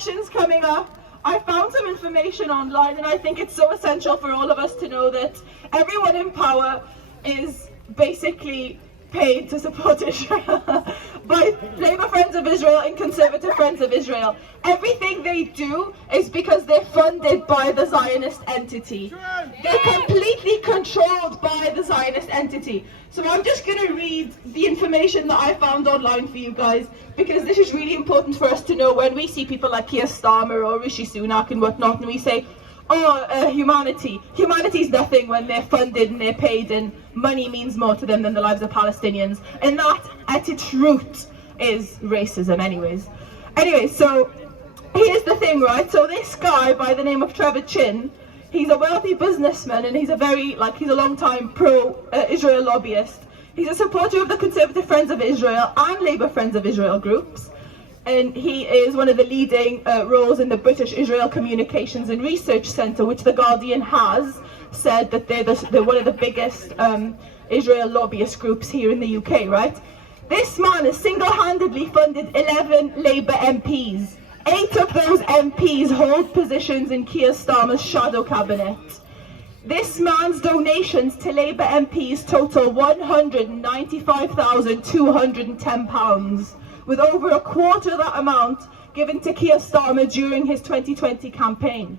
elections coming up, I found some information online, and I think it's so essential for all of us to know that everyone in power is basically paid to support Israel by Labour Friends of Israel and Conservative Friends of Israel. Everything they do is because they're funded by the Zionist entity. They're completely controlled by the Zionist entity. So I'm just going to read the information that I found online for you guys, because this is really important for us to know when we see people like Keir Starmer or Rishi Sunak and whatnot, and we say, oh, humanity. Humanity's nothing when they're funded and they're paid, and money means more to them than the lives of Palestinians. And that, at its root, is racism anyways. Anyways, so here's the thing, right? So this guy by the name of Trevor Chin, he's a wealthy businessman, and he's a long-time pro-Israel lobbyist. He's a supporter of the Conservative Friends of Israel and Labour Friends of Israel groups. And he is one of the leading roles in the British Israel Communications and Research Centre, which The Guardian has said that they're one of the biggest Israel lobbyist groups here in the UK, right? This man has single-handedly funded 11 Labour MPs. 8 of those MPs hold positions in Keir Starmer's shadow cabinet. This man's donations to Labour MPs total £195,210, with over a quarter of that amount given to Keir Starmer during his 2020 campaign.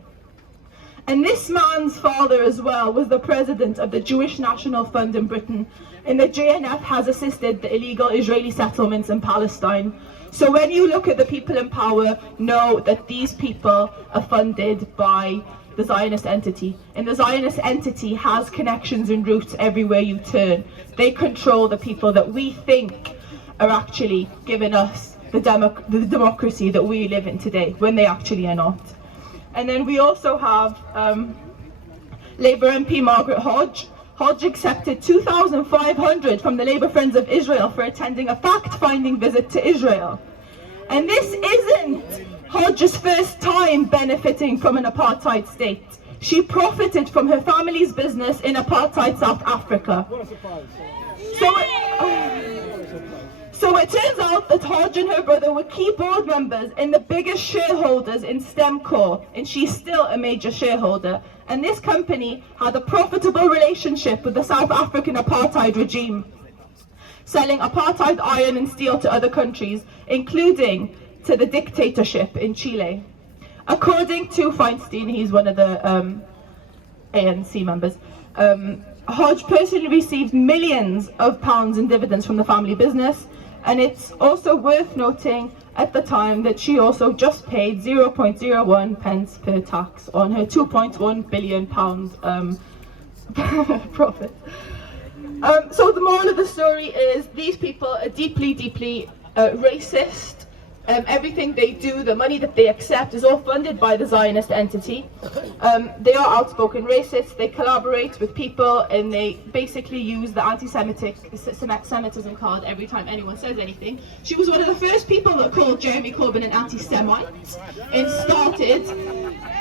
And this man's father as well was the president of the Jewish National Fund in Britain, and the JNF has assisted the illegal Israeli settlements in Palestine. So when you look at the people in power, know that these people are funded by the Zionist entity. And the Zionist entity has connections and roots everywhere you turn. They control the people that we think are actually giving us the democracy that we live in today, when they actually are not. And then we also have Labour MP Margaret Hodge. Hodge accepted $2,500 from the Labour Friends of Israel for attending a fact-finding visit to Israel. And this isn't Hodge's first time benefiting from an apartheid state. She profited from her family's business in apartheid South Africa. So it turns out that Hodge and her brother were key board members and the biggest shareholders in STEMCore, and she's still a major shareholder. And this company had a profitable relationship with the South African apartheid regime, selling apartheid iron and steel to other countries, including to the dictatorship in Chile. According to Feinstein, he's one of the ANC members, Hodge personally received millions of pounds in dividends from the family business. And it's also worth noting at the time that she also just paid 0.01 pence per tax on her £2.1 billion profit. So the moral of the story is these people are deeply, deeply racist. Everything they do, the money that they accept, is all funded by the Zionist entity. They are outspoken racists, they collaborate with people, and they basically use the anti-Semitism card every time anyone says anything. She was one of the first people that called Jeremy Corbyn an anti-Semite and started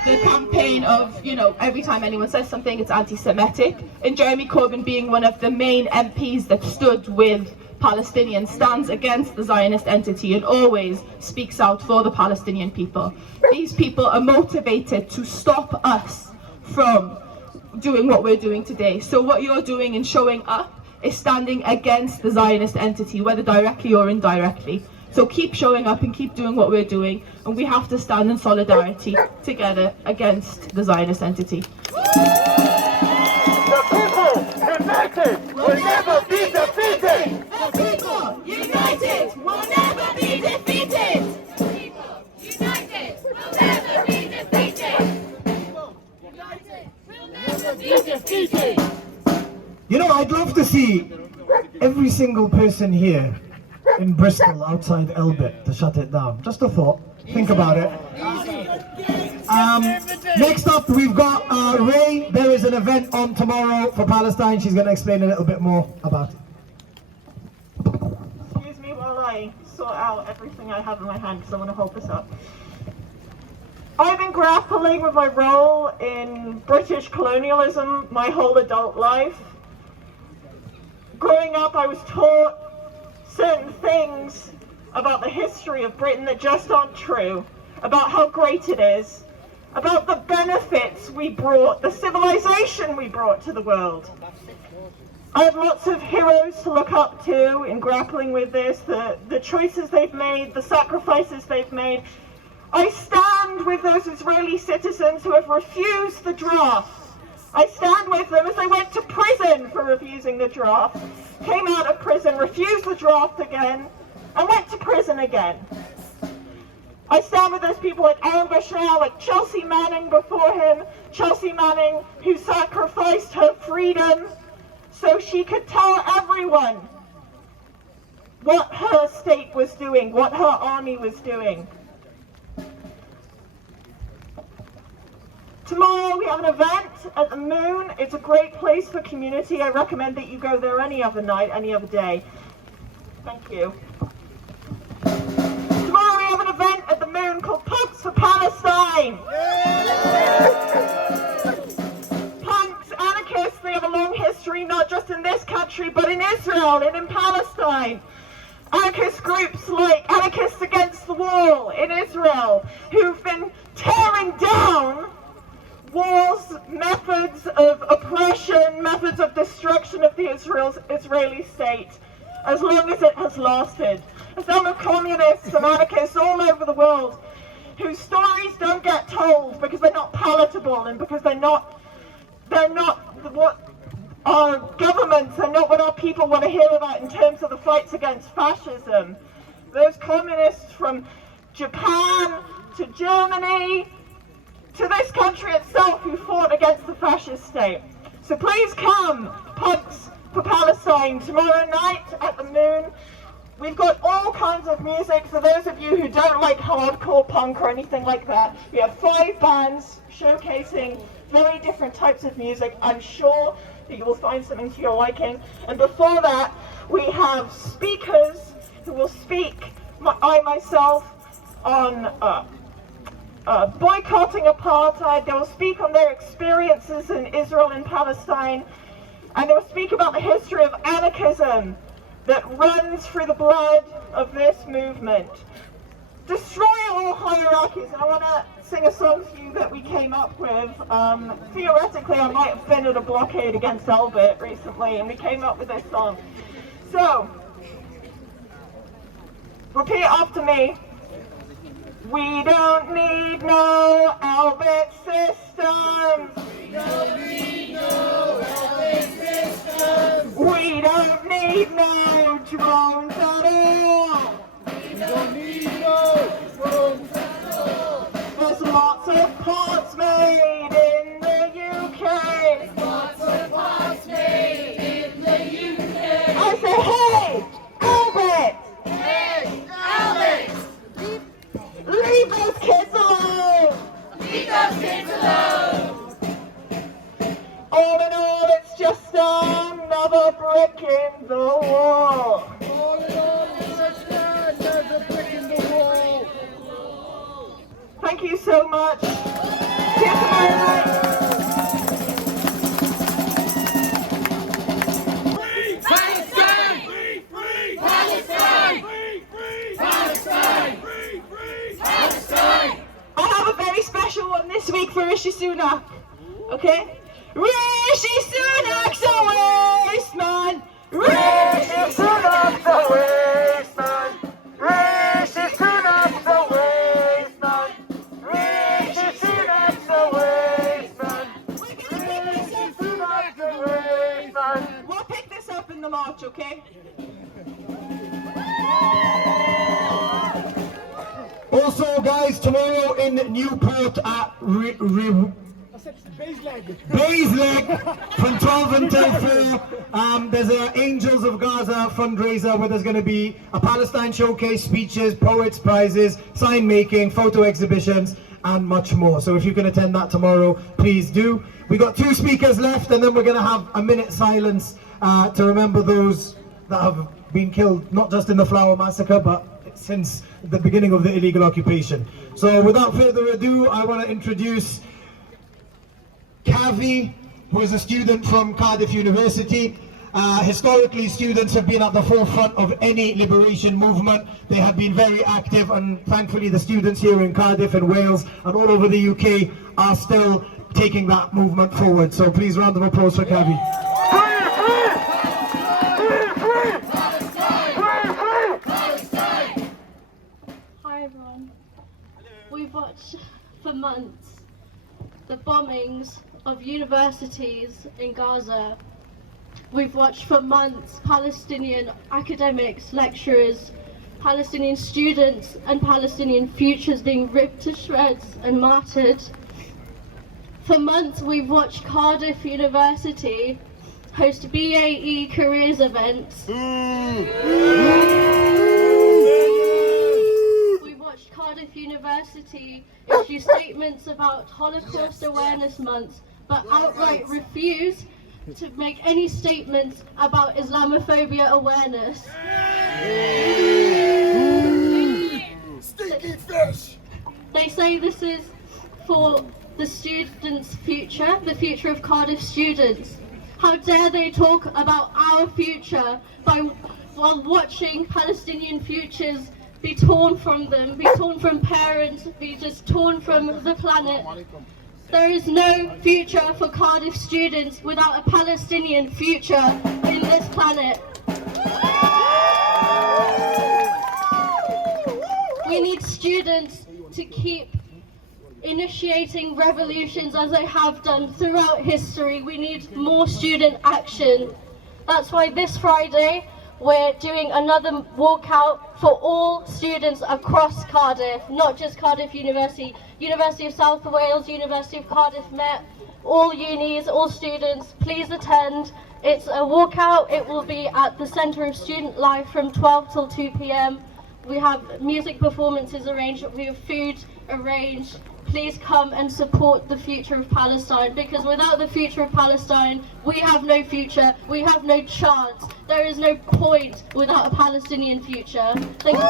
the campaign of, you know, every time anyone says something, it's anti-Semitic. And Jeremy Corbyn, being one of the main MPs that stood with Palestinians, stands against the Zionist entity and always speaks out for the Palestinian people. These people are motivated to stop us from doing what we're doing today. So what you're doing in showing up is standing against the Zionist entity, whether directly or indirectly. So keep showing up and keep doing what we're doing, and we have to stand in solidarity together against the Zionist entity. The people united will never be defeated! The people united will never be defeated! The people united will never be defeated! People United will never be defeated! You know, I'd love to see every single person here in Bristol outside Elbit to shut it down. Just a thought. Think about it. Next up, we've got Ray. There is an event on tomorrow for Palestine. She's going to explain a little bit more about it. Excuse me while I sort out everything I have in my hand, because I want to hold this up. I've been grappling with my role in British colonialism my whole adult life. Growing up, I was taught certain things about the history of Britain that just aren't true. about how great it is, about the benefits we brought, the civilization we brought to the world. I have lots of heroes to look up to in grappling with this, the choices they've made, the sacrifices they've made. I stand with those Israeli citizens who have refused the draft. I stand with them as they went to prison for refusing the draft, came out of prison, refused the draft again, and went to prison again. I stand with those people like Aaron Bashar, like Chelsea Manning before him, Chelsea Manning who sacrificed her freedom so she could tell everyone what her state was doing, what her army was doing. Tomorrow we have an event at the Moon. It's a great place for community. I recommend that you go there any other night, any other day. Thank you. Tomorrow we have an event at the Moon called Punks for Palestine. Punks, anarchists, they have a long history, not just in this country, but in Israel and in Palestine. Anarchist groups like Anarchists Against the Wall in Israel, who've been tearing down wars, methods of oppression, methods of destruction of the Israeli state, as long as it has lasted. And some of communists and anarchists all over the world whose stories don't get told because they're not palatable and because they're not what our governments and not what our people want to hear about in terms of the fights against fascism. Those communists from Japan to Germany to this country itself who fought against the fascist state. So please come, Punks for Palestine, tomorrow night at the Moon. We've got all kinds of music for those of you who don't like hardcore punk or anything like that. We have 5 bands showcasing very different types of music. I'm sure that you will find something to your liking. And before that, we have speakers who will speak, I myself, on boycotting apartheid. They will speak on their experiences in Israel and Palestine, and they will speak about the history of anarchism that runs through the blood of this movement. Destroy all hierarchies. And I want to sing a song to you that we came up with. Theoretically, I might have been at a blockade against Albert recently, and we came up with this song. So, repeat after me. We don't need no Albert systems. We don't need no Albert systems. We don't need no drones at all. We don't need no drones at all. There's lots of parts made in the UK. Lots of parts made in the UK. I say, hey, Albert! Hey, Albert! Leave those kids alone! Leave those kids alone! All in all, it's just another brick in the wall. All in all, it's just another brick in the wall. Thank you so much. See you tomorrow night. Palestine! Palestine! Palestine! Palestine! I have a very special one this week for Rishi Sunak. Okay? Rishi Sunak's a waste man! Rishi Sunak's a waste man! Rishi Sunak's a waste man! Rishi Sunak's a waste man! Rishi Sunak's a waste man! We'll pick this up in the march, okay? Also, guys, tomorrow in Newport at Baysleg from 12 until 4. There's an Angels of Gaza fundraiser where there's going to be a Palestine showcase, speeches, poets, prizes, sign making, photo exhibitions, and much more. So if you can attend that tomorrow, please do. We got 2 speakers left, and then we're going to have a minute silence to remember those that have been killed, not just in the Flower Massacre, but since the beginning of the illegal occupation. So without further ado, I want to introduce Kavi, who is a student from Cardiff University, Historically, students have been at the forefront of any liberation movement. They have been very active, and thankfully the students here in Cardiff and Wales and all over the UK are still taking that movement forward. So please, round of applause for Kavi. Hi everyone. We've watched for months the bombings of universities in Gaza. We've watched for months Palestinian academics, lecturers, Palestinian students and Palestinian futures being ripped to shreds and martyred. For months we've watched Cardiff University host BAE careers events. We watched Cardiff University issue statements about Holocaust Awareness Month, but outright refuse to make any statements about Islamophobia awareness. Stinky fish! They say this is for the students' future, the future of Cardiff students. How dare they talk about our future while watching Palestinian futures be torn from them, be torn from parents, be just torn from the planet. There is no future for Cardiff students without a Palestinian future in this planet. We need students to keep initiating revolutions as they have done throughout history. We need more student action. That's why this Friday we're doing another walkout for all students across Cardiff, not just Cardiff University, University of South Wales, University of Cardiff Met, all unis, all students, please attend. It's a walkout. It will be at the Centre of Student Life from 12 till 2 p.m. We have music performances arranged, we have food arranged. Please come and support the future of Palestine, because without the future of Palestine, we have no future, we have no chance. There is no point without a Palestinian future. Thank you.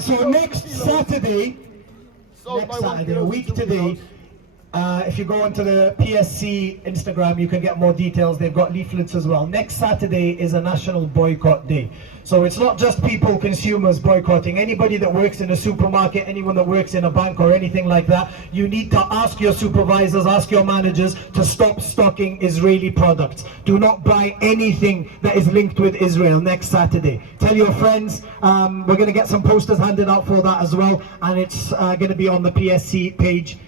So next Saturday, a week today, if you go onto the PSC Instagram, you can get more details. They've got leaflets as well. Next Saturday is a national boycott day. So it's not just people, consumers boycotting. Anybody that works in a supermarket, anyone that works in a bank or anything like that, you need to ask your supervisors, ask your managers to stop stocking Israeli products. Do not buy anything that is linked with Israel next Saturday. Tell your friends. We're going to get some posters handed out for that as well, and it's going to be on the PSC page.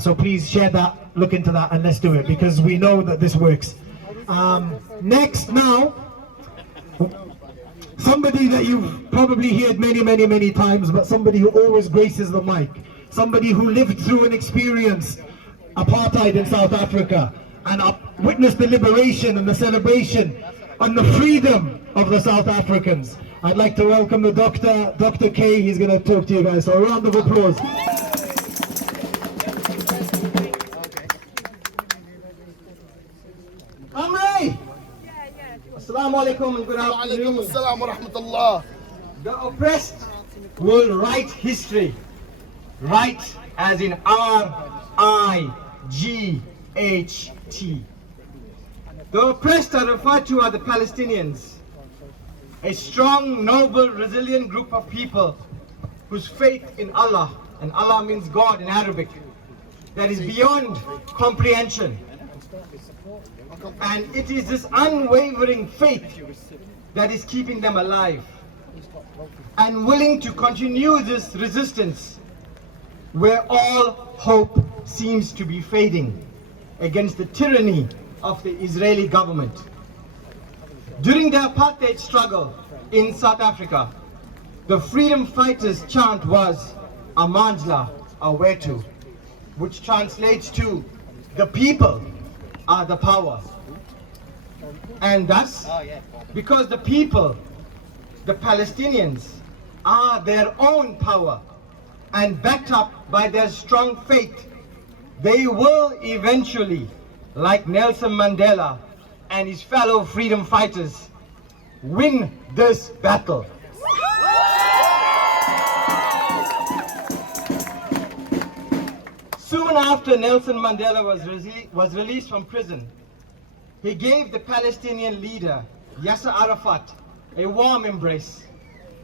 So please share that, look into that, and let's do it, because we know that this works. Next now, somebody that you've probably heard many times, but somebody who always graces the mic. Somebody who lived through and experienced apartheid in South Africa and witnessed the liberation and the celebration and the freedom of the South Africans. I'd like to welcome the Dr. K. He's going to talk to you guys, so a round of applause. Assalamu alaikum and good afternoon. Assalam wa rahmatullah. The oppressed will write history. Write as in R-I-G-H-T. The oppressed are referred to as the Palestinians, a strong, noble, resilient group of people whose faith in Allah, and Allah means God in Arabic, that is beyond comprehension. And it is this unwavering faith that is keeping them alive and willing to continue this resistance where all hope seems to be fading against the tyranny of the Israeli government. During the apartheid struggle in South Africa, the freedom fighters' chant was Amandla Awetu, which translates to the people are the power. And thus, because the people, the Palestinians, are their own power and backed up by their strong faith, they will eventually, like Nelson Mandela and his fellow freedom fighters, win this battle. Soon after Nelson Mandela was released from prison, he gave the Palestinian leader Yasser Arafat a warm embrace,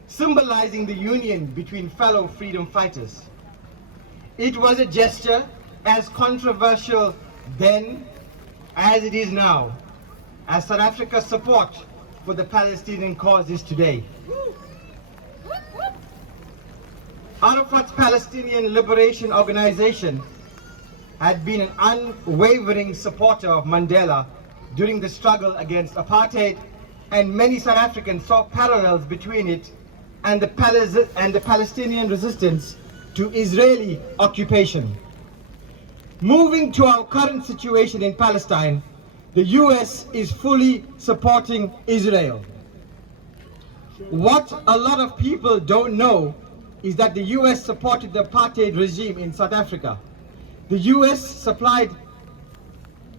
symbolizing the union between fellow freedom fighters. It was a gesture as controversial then as it is now, as South Africa's support for the Palestinian cause is today. Arafat's Palestinian Liberation Organization had been an unwavering supporter of Mandela during the struggle against apartheid, and many South Africans saw parallels between it and the Palestinian resistance to Israeli occupation. Moving to our current situation in Palestine, the US is fully supporting Israel. What a lot of people don't know is that the US supported the apartheid regime in South Africa. The US supplied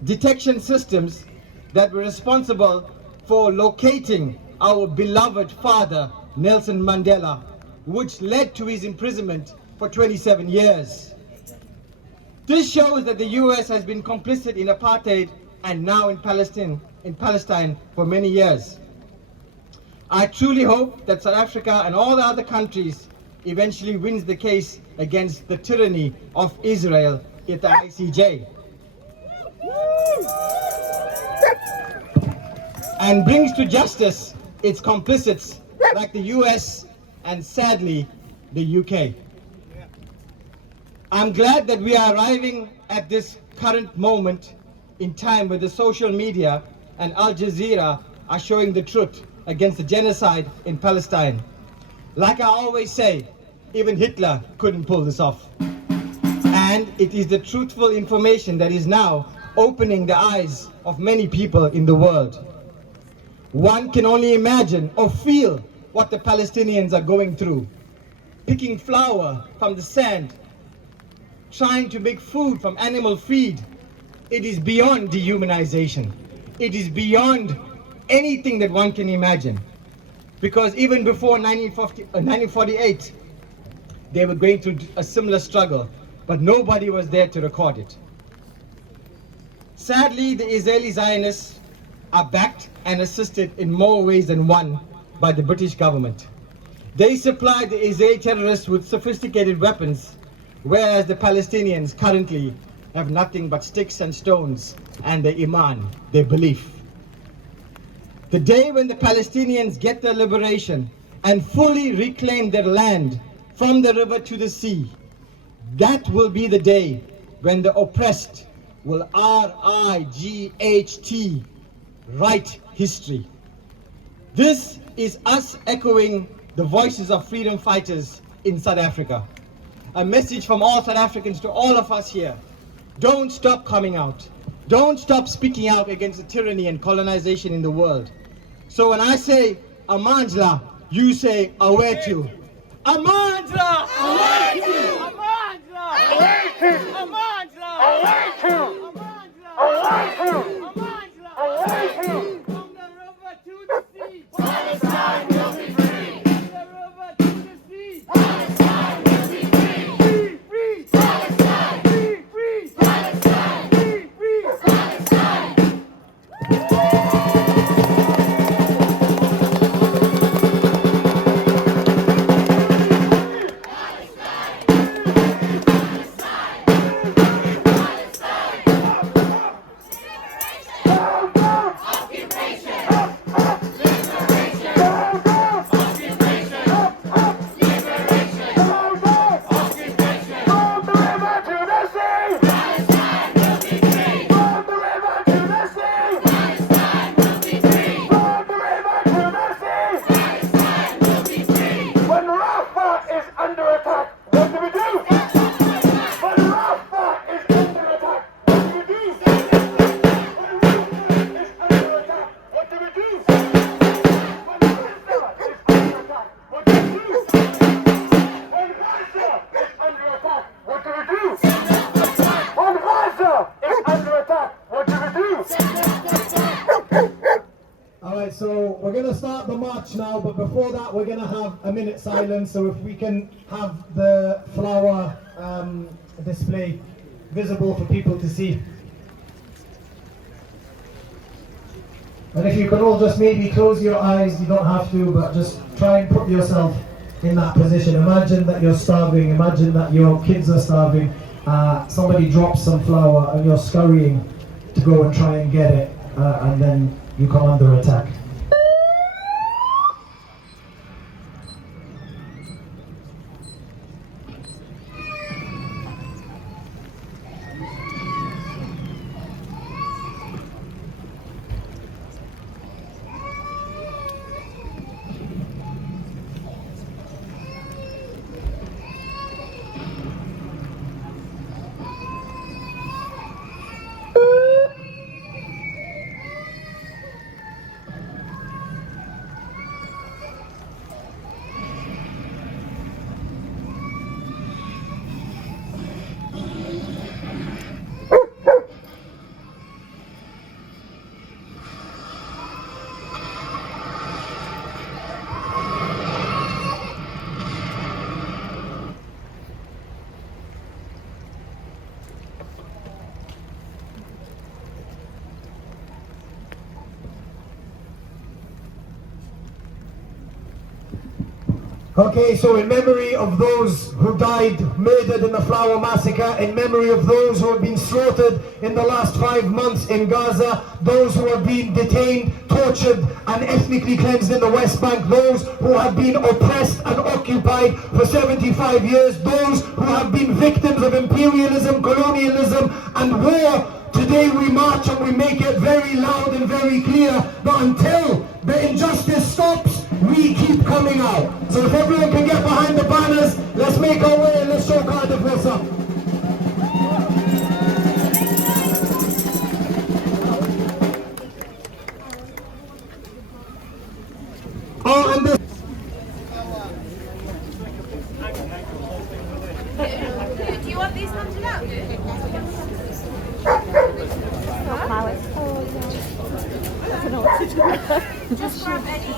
detection systems that were responsible for locating our beloved father, Nelson Mandela, which led to his imprisonment for 27 years. This shows that the US has been complicit in apartheid and now in Palestine for many years. I truly hope that South Africa and all the other countries eventually wins the case against the tyranny of Israel at the ICJ. And brings to justice its complicits like the US and sadly the UK. I'm glad that we are arriving at this current moment in time where the social media and Al Jazeera are showing the truth against the genocide in Palestine. Like I always say, even Hitler couldn't pull this off. And it is the truthful information that is now opening the eyes of many people in the world. One can only imagine or feel what the Palestinians are going through. Picking flour from the sand, trying to make food from animal feed. It is beyond dehumanization. It is beyond anything that one can imagine. Because even before 1948, they were going through a similar struggle, but nobody was there to record it. Sadly, the Israeli Zionists are backed and assisted in more ways than one by the British government. They supply the Israeli terrorists with sophisticated weapons, whereas the Palestinians currently have nothing but sticks and stones and their iman, their belief. The day when the Palestinians get their liberation and fully reclaim their land from the river to the sea, that will be the day when the oppressed will RIGHT, write history. This is us echoing the voices of freedom fighters in South Africa. A message from all South Africans to all of us here. Don't stop coming out. Don't stop speaking out against the tyranny and colonization in the world. So when I say Amandla, you say Awetu. Amandla! Awetu! Amandla! Awetu! Amandla! Awetu! Amandla! Awetu! From the river to the sea, Palestine will be free. From the river to the sea, Palestine will be free. Free, free, Palestine. Free, free, Palestine. Free, free, Palestine. to start the march now, but before that we're going to have a minute silence, so if we can have the flower display visible for people to see. And if you can all just maybe close your eyes, you don't have to, but just try and put yourself in that position. Imagine that you're starving, imagine that your kids are starving, somebody drops some flour and you're scurrying to go and try and get it, and then you come under attack. Okay, so in memory of those who died, murdered in the Flower Massacre, in memory of those who have been slaughtered in the last 5 months in Gaza, those who have been detained, tortured and ethnically cleansed in the West Bank, those who have been oppressed and occupied for 75 years, those who have been victims of imperialism, colonialism and war, today we march and we make it very loud and very clear that until the injustice stops, we keep coming out. So if everyone can get behind the banners, let's make our way and let's show Cardiff what's up. Oh, and this. Do you want these handed out, Just grab any.